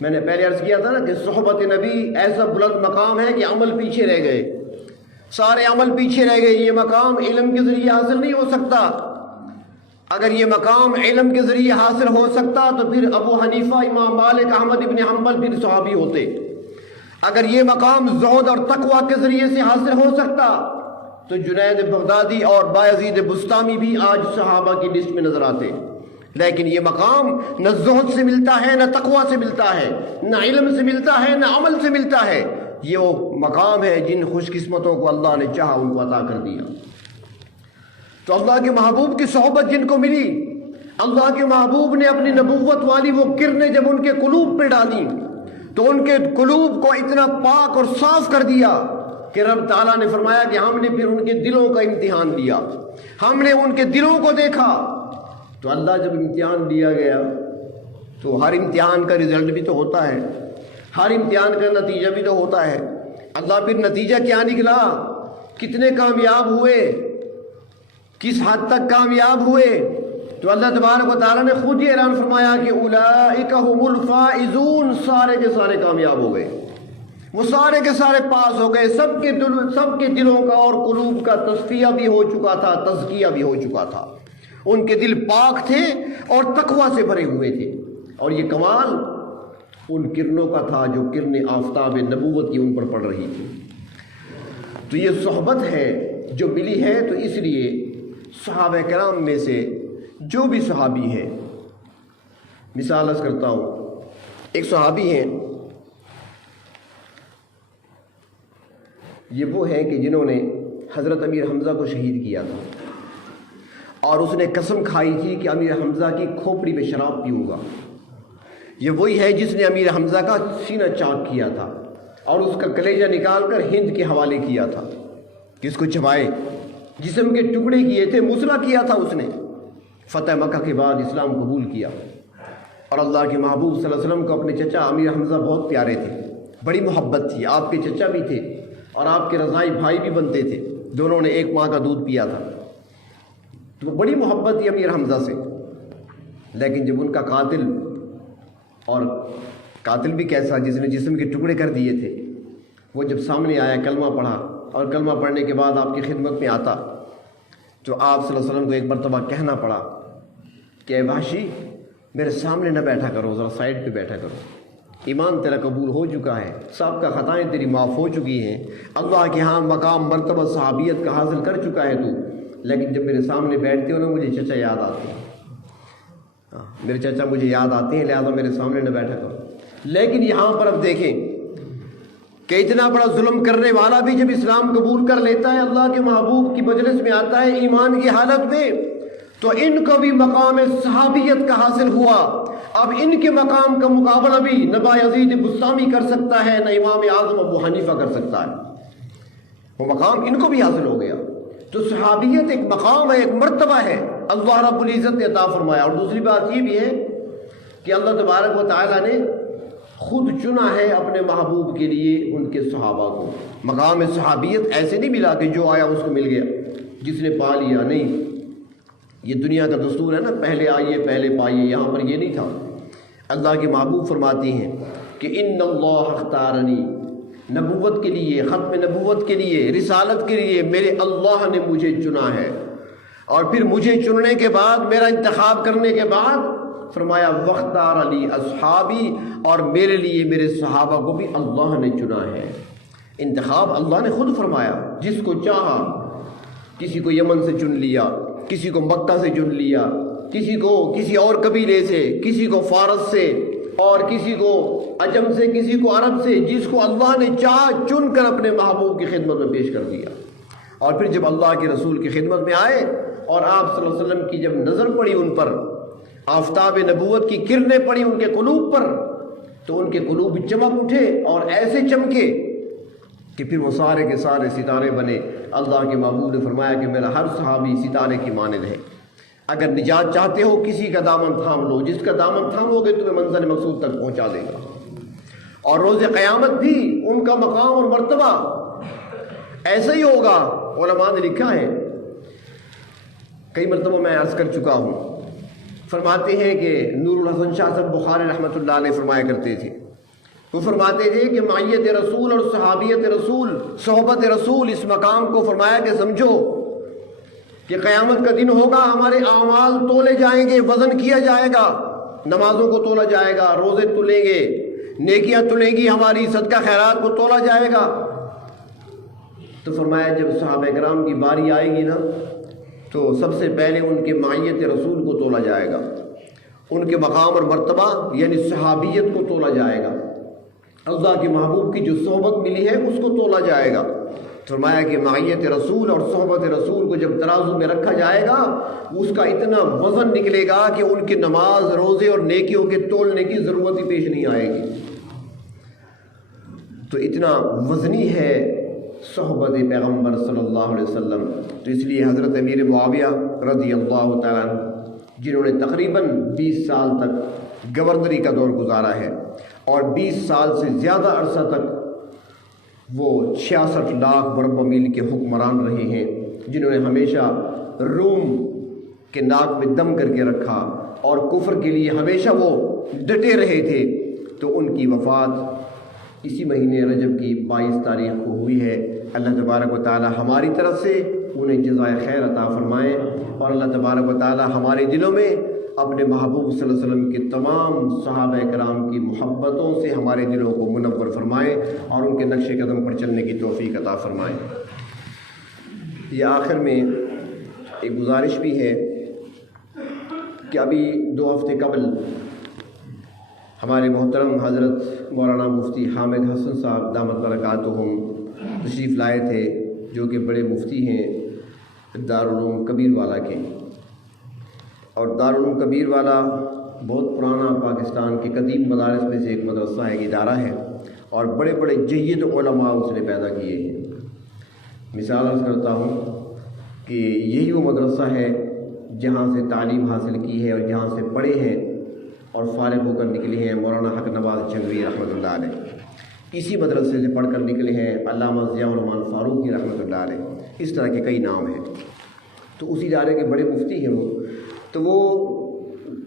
میں نے پہلے عرض کیا تھا نا کہ صحبت نبی ایسا بلند مقام ہے کہ عمل پیچھے رہ گئے، سارے عمل پیچھے رہ گئے. یہ مقام علم کے ذریعے حاصل نہیں ہو سکتا. اگر یہ مقام علم کے ذریعے حاصل ہو سکتا تو پھر ابو حنیفہ، امام مالک، احمد ابن حنبل پھر صحابی ہوتے. اگر یہ مقام زہد اور تقوی کے ذریعے سے حاصل ہو سکتا تو جنید بغدادی اور بایزید بستامی بھی آج صحابہ کی لسٹ میں نظر آتے. لیکن یہ مقام نہ زہد سے ملتا ہے، نہ تقوی سے ملتا ہے، نہ علم سے ملتا ہے، نہ عمل سے ملتا ہے. یہ وہ مقام ہے جن خوش قسمتوں کو اللہ نے چاہا ان کو عطا کر دیا. تو اللہ کے محبوب کی صحبت جن کو ملی، اللہ کے محبوب نے اپنی نبوت والی وہ کرنیں جب ان کے قلوب پہ ڈالی تو ان کے قلوب کو اتنا پاک اور صاف کر دیا کہ رب تعالیٰ نے فرمایا کہ ہم نے پھر ان کے دلوں کا امتحان لیا. ہم نے ان کے دلوں کو دیکھا. تو اللہ جب امتحان لیا گیا تو ہر امتحان کا رزلٹ بھی تو ہوتا ہے، ہر امتحان کا نتیجہ بھی تو ہوتا ہے. اللہ پھر نتیجہ کیا نکلا، کتنے کامیاب ہوئے، کس حد تک کامیاب ہوئے. تو اللہ تبارک و تعالیٰ نے خود یہ اعلان فرمایا کہ اولئک هم الفائزون، سارے کے سارے کامیاب ہو گئے، وہ سارے کے سارے پاس ہو گئے. سب کے دلوں کا اور قلوب کا تصفیہ بھی ہو چکا تھا، تزکیہ بھی ہو چکا تھا. ان کے دل پاک تھے اور تقوی سے بھرے ہوئے تھے. اور یہ کمال ان کرنوں کا تھا جو کرن آفتاب نبوت کی ان پر پڑ رہی تھی. تو یہ صحبت ہے جو ملی ہے. تو اس لیے صحابہ کرام میں سے جو بھی صحابی ہیں، مثال عرض کرتا ہوں، ایک صحابی ہیں، یہ وہ ہیں کہ جنہوں نے حضرت امیر حمزہ کو شہید کیا تھا اور اس نے قسم کھائی تھی کہ امیر حمزہ کی کھوپڑی پہ شراب پیوں گا. یہ وہی ہے جس نے امیر حمزہ کا سینہ چاک کیا تھا اور اس کا کلیجہ نکال کر ہند کے حوالے کیا تھا کہ اس کو چبائے. جسم کے ٹکڑے کیے تھے، مسلا کیا تھا اس نے. فتح مکہ کے بعد اسلام قبول کیا اور اللہ کے محبوب صلی اللہ علیہ وسلم کو اپنے چچا امیر حمزہ بہت پیارے تھے، بڑی محبت تھی. آپ کے چچا بھی تھے اور آپ کے رضائی بھائی بھی بنتے تھے، دونوں نے ایک ماں کا دودھ پیا تھا. تو بڑی محبت تھی امیر حمزہ سے. لیکن جب ان کا قاتل، اور قاتل بھی کیسا جس نے جسم کے ٹکڑے کر دیے تھے، وہ جب سامنے آیا، کلمہ پڑھا اور کلمہ پڑھنے کے بعد آپ کی خدمت میں آتا تو آپ صلی اللہ علیہ وسلم کو ایک مرتبہ کہنا پڑا کہ اے وحشی، میرے سامنے نہ بیٹھا کرو، ذرا سائڈ پہ بیٹھا کرو. ایمان تیرا قبول ہو چکا ہے، سب کا خطائیں تیری معاف ہو چکی ہیں، اللہ کے ہاں مقام مرتبہ صحابیت کا حاصل کر چکا ہے تو، لیکن جب میرے سامنے بیٹھتے ہو نا مجھے چچا یاد آتے ہیں. میرے چچا مجھے یاد آتے ہیں، لہذا میرے سامنے نہ بیٹھا کرو. لیکن یہاں پر اب دیکھیں کہ اتنا بڑا ظلم کرنے والا بھی جب اسلام قبول کر لیتا ہے، اللہ کے محبوب کی مجلس میں آتا ہے ایمان کی حالت میں، تو ان کو بھی مقام صحابیت کا حاصل ہوا. اب ان کے مقام کا مقابلہ بھی نہ بایزید بستامی کر سکتا ہے، نہ امام اعظم ابو حنیفہ کر سکتا ہے. وہ مقام ان کو بھی حاصل ہو گیا. تو صحابیت ایک مقام ہے، ایک مرتبہ ہے، اللہ رب العزت نے عطا فرمایا. اور دوسری بات یہ بھی ہے کہ اللہ تبارک و تعالیٰ نے خود چنا ہے اپنے محبوب کے لیے ان کے صحابہ کو. مقام صحابیت ایسے نہیں ملا کہ جو آیا اس کو مل گیا، جس نے پا لیا. نہیں، یہ دنیا کا دستور ہے نا، پہلے آئیے پہلے پائیے. یہاں پر یہ نہیں تھا. اللہ کے محبوب فرماتے ہیں کہ ان اللہ اختارنی، نبوت کے لیے، ختم نبوت کے لیے، رسالت کے لیے میرے اللہ نے مجھے چنا ہے۔ اور پھر مجھے چننے کے بعد، میرا انتخاب کرنے کے بعد فرمایا وختار علی اصحابی، اور میرے لیے میرے صحابہ کو بھی اللہ نے چنا ہے۔ انتخاب اللہ نے خود فرمایا، جس کو چاہا، کسی کو یمن سے چن لیا، کسی کو مکہ سے چن لیا، کسی کو کسی اور قبیلے سے، کسی کو فارس سے، اور کسی کو عجم سے، کسی کو عرب سے، جس کو اللہ نے چاہا چن کر اپنے محبوب کی خدمت میں پیش کر دیا۔ اور پھر جب اللہ کے رسول کی خدمت میں آئے اور آپ صلی اللہ علیہ وسلم کی جب نظر پڑی ان پر، آفتاب نبوت کی کرنیں پڑی ان کے قلوب پر، تو ان کے قلوب چمک اٹھے اور ایسے چمکے کہ پھر وہ سارے کے سارے ستارے بنے۔ اللہ کے محبوب نے فرمایا کہ میرا ہر صحابی ستارے کی مانند ہے۔ اگر نجات چاہتے ہو کسی کا دامن تھام لو، جس کا دامن تھامو گے تمہیں منزل مقصود تک پہنچا دے گا۔ اور روز قیامت بھی ان کا مقام اور مرتبہ ایسا ہی ہوگا۔ علماء نے لکھا ہے، کئی مرتبہ میں عرض کر چکا ہوں، فرماتے ہیں کہ نور الحسن شاہ صاحب بخاری رحمۃ اللہ علیہ فرمایا کرتے تھے، وہ فرماتے تھے کہ معیت رسول اور صحابیت رسول، صحبت رسول، اس مقام کو فرمایا کہ سمجھو کہ قیامت کا دن ہوگا، ہمارے اعمال تولے جائیں گے، وزن کیا جائے گا، نمازوں کو تولا جائے گا، روزے تلیں گے، نیکیاں تلیں گی، ہماری صدقہ خیرات کو تولا جائے گا۔ تو فرمایا جب صحابہ کرام کی باری آئے گی نا، تو سب سے پہلے ان کے معیت رسول کو تولا جائے گا، ان کے مقام اور مرتبہ یعنی صحابیت کو تولا جائے گا، اللہ کے محبوب کی جو صحبت ملی ہے اس کو تولا جائے گا۔ فرمایا کہ معیت رسول اور صحبت رسول کو جب ترازو میں رکھا جائے گا، اس کا اتنا وزن نکلے گا کہ ان کی نماز، روزے اور نیکیوں کے تولنے کی ضرورت ہی پیش نہیں آئے گی۔ تو اتنا وزنی ہے صحبت پیغمبر صلی اللہ علیہ وسلم۔ تو اس لیے حضرت امیر معاویہ رضی اللہ تعالیٰ عنہ، جنہوں نے تقریباً 20 سال تک گورنری کا دور گزارا ہے اور 20 سال سے زیادہ عرصہ تک وہ 66 لاکھ مربع میل کے حکمران رہے ہیں، جنہوں نے ہمیشہ روم کے ناک میں دم کر کے رکھا اور کفر کے لیے ہمیشہ وہ ڈٹے رہے تھے۔ تو ان کی وفات اسی مہینے رجب کی 22 تاریخ کو ہوئی ہے۔ اللہ تبارک و تعالی ہماری طرف سے انہیں جزائے خیر عطا فرمائے، اور اللہ تبارک و تعالی ہمارے دلوں میں اپنے محبوب صلی اللہ علیہ وسلم کے تمام صحابہ کرام کی محبتوں سے ہمارے دلوں کو منور فرمائے اور ان کے نقش قدم پر چلنے کی توفیق عطا فرمائے۔ یہ آخر میں ایک گزارش بھی ہے کہ ابھی 2 ہفتے قبل ہمارے محترم حضرت مولانا مفتی حامد حسن صاحب دامت برکاتہم تشریف لائے تھے، جو کہ بڑے مفتی ہیں دارالعلوم کبیر والا کے، اور دارالعلوم کبیر والا بہت پرانا پاکستان کے قدیم مدارس میں سے ایک مدرسہ ہے، ایک ادارہ ہے، اور بڑے بڑے جید علماء اس نے پیدا کیے ہیں۔ مثال عرض کرتا ہوں کہ یہی وہ مدرسہ ہے جہاں سے تعلیم حاصل کی ہے اور جہاں سے پڑھے ہیں اور فارغ ہو کر نکلے ہیں مولانا حق نواز جھنگوی رحمۃ اللہ علیہ۔ اسی مدرسے سے پڑھ کر نکلے ہیں علامہ ضیاء الرحمن فاروقی رحمۃ اللہ علیہ۔ اس طرح کے کئی نام ہیں۔ تو اسی ادارے کے بڑے مفتی ہیں وہ، تو وہ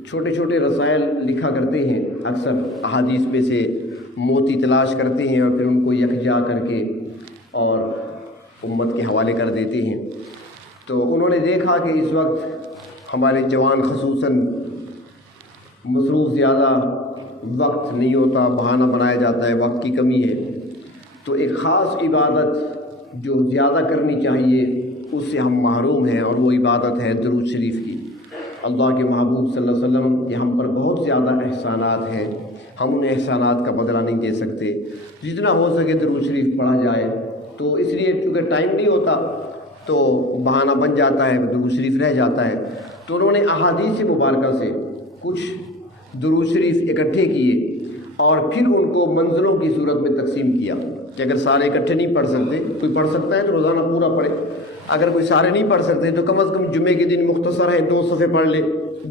چھوٹے چھوٹے رسائل لکھا کرتے ہیں، اکثر احادیث میں سے موتی تلاش کرتے ہیں اور پھر ان کو یکجا کر کے اور امت کے حوالے کر دیتے ہیں۔ تو انہوں نے دیکھا کہ اس وقت ہمارے جوان خصوصاً مصروف، زیادہ وقت نہیں ہوتا، بہانہ بنایا جاتا ہے، وقت کی کمی ہے، تو ایک خاص عبادت جو زیادہ کرنی چاہیے اس سے ہم محروم ہیں، اور وہ عبادت ہے درود شریف کی۔ اللہ کے محبوب صلی اللہ علیہ وسلم کے ہم پر بہت زیادہ احسانات ہیں، ہم ان احسانات کا بدلہ نہیں دے سکتے۔ جتنا ہو سکے درود شریف پڑھا جائے، تو اس لیے چونکہ ٹائم نہیں ہوتا تو بہانہ بن جاتا ہے، درود شریف رہ جاتا ہے۔ تو انہوں نے احادیث مبارکہ سے کچھ درود شریف اکٹھے کیے اور پھر ان کو منزلوں کی صورت میں تقسیم کیا کہ اگر سارے اکٹھے نہیں پڑھ سکتے، کوئی پڑھ سکتا ہے تو روزانہ پورا پڑھے، اگر کوئی سارے نہیں پڑھ سکتے تو کم از کم جمعے کے دن مختصر ہے 2 صفحے پڑھ لے،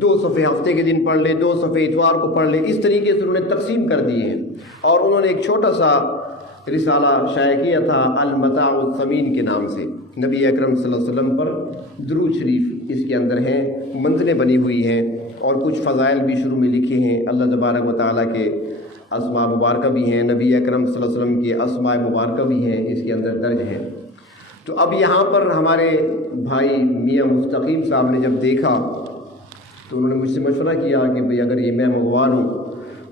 2 صفحے ہفتے کے دن پڑھ لے، 2 صفحے اتوار کو پڑھ لے۔ اس طریقے سے انہوں نے تقسیم کر دیے ہیں، اور انہوں نے ایک چھوٹا سا رسالہ شائع کیا تھا المتاع الثمین کے نام سے، نبی اکرم صلی اللہ علیہ وسلم پر درود شریف اس کے اندر ہیں، منزلیں بنی ہوئی ہیں، اور کچھ فضائل بھی شروع میں لکھے ہیں۔ اللہ تبارک و تعالیٰ کے اسماء مبارکہ بھی ہیں، نبی اکرم صلی اللہ علیہ وسلم کی اسماء مبارکہ بھی ہیں، اس کے اندر درج ہیں۔ تو اب یہاں پر ہمارے بھائی میاں مستقیم صاحب نے جب دیکھا تو انہوں نے مجھ سے مشورہ کیا کہ بھئی اگر یہ میں منگوا لوں،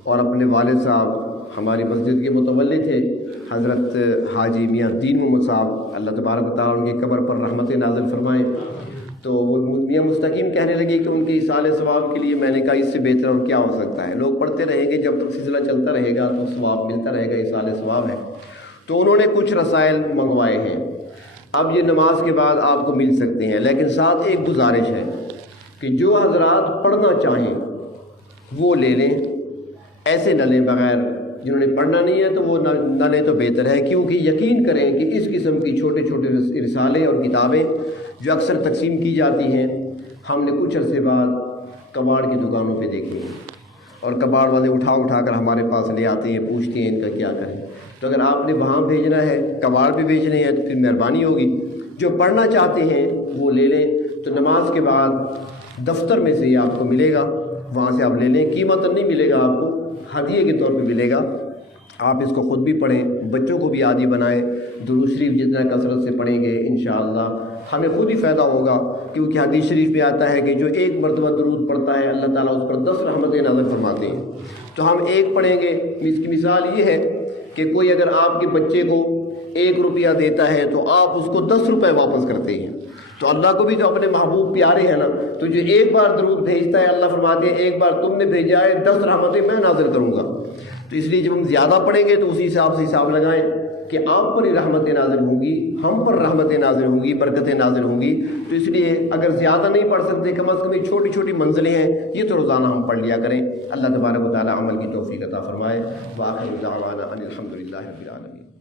اور اپنے والد صاحب ہماری مسجد کے متولی تھے حضرت حاجی میاں دین محمد صاحب، اللہ تبارک و تعالیٰ ان کی قبر پر رحمت نازل فرمائیں، تو وہ میاں مستقیم کہنے لگے کہ ان کے ایصال ثواب کے لیے میں نے کہا اس سے بہتر اور کیا ہو سکتا ہے، لوگ پڑھتے رہیں گے، جب تک سلسلہ چلتا رہے گا تو ثواب ملتا رہے گا، ایصال ثواب ہے۔ تو انہوں نے کچھ رسائل منگوائے ہیں، اب یہ نماز کے بعد آپ کو مل سکتے ہیں، لیکن ساتھ ایک گزارش ہے کہ جو حضرات پڑھنا چاہیں وہ لے لیں، ایسے نہ لیں بغیر، جنہوں نے پڑھنا نہیں ہے تو وہ نہ لیں تو بہتر ہے، کیونکہ یقین کریں کہ اس قسم کی چھوٹے چھوٹے رسالے اور کتابیں جو اکثر تقسیم کی جاتی ہیں، ہم نے کچھ عرصے بعد کباڑ کی دکانوں پہ دیکھی ہیں، اور کباڑ والے اٹھا کر ہمارے پاس لے آتے ہیں، پوچھتے ہیں ان کا کیا کریں۔ تو اگر آپ نے وہاں بھیجنا ہے، کباڑ بھی بیچنے ہیں، تو پھر مہربانی ہوگی جو پڑھنا چاہتے ہیں وہ لے لیں۔ تو نماز کے بعد دفتر میں سے یہ آپ کو ملے گا، وہاں سے آپ لے لیں، قیمت نہیں ملے گا، آپ کو ہدیے کے طور پہ ملے گا۔ آپ اس کو خود بھی پڑھیں، بچوں کو بھی عادی بنائیں، درود شریف جتنا کثرت سے پڑھیں گے انشاءاللہ ہمیں خود ہی فائدہ ہوگا، کیونکہ حدیث شریف میں آتا ہے کہ جو ایک مرتبہ درود پڑھتا ہے اللہ تعالیٰ اس پر 10 رحمتیں نازل فرماتے ہیں۔ تو ہم ایک پڑھیں گے، اس کی مثال یہ ہے کہ کوئی اگر آپ کے بچے کو 1 روپیہ دیتا ہے تو آپ اس کو 10 روپے واپس کرتے ہیں۔ تو اللہ کو بھی جو اپنے محبوب پیارے ہیں نا، تو جو ایک بار درود بھیجتا ہے اللہ فرماتے ہیں ایک بار تم نے بھیجا ہے 10 رحمتیں میں نازل کروں گا۔ تو اس لیے جب ہم زیادہ پڑھیں گے تو اسی حساب سے حساب لگائیں کہ آپ پر ہی رحمتیں نازل ہوں گی، ہم پر رحمتیں نازل ہوں گی، برکتیں نازل ہوں گی۔ تو اس لیے اگر زیادہ نہیں پڑھ سکتے کم از کم یہ چھوٹی چھوٹی منزلیں ہیں، یہ تو روزانہ ہم پڑھ لیا کریں۔ اللہ تبارک و تعالیٰ عمل کی توفیق عطا فرمائے۔ وآخر دعوانا ان الحمد للہ رب العالمین۔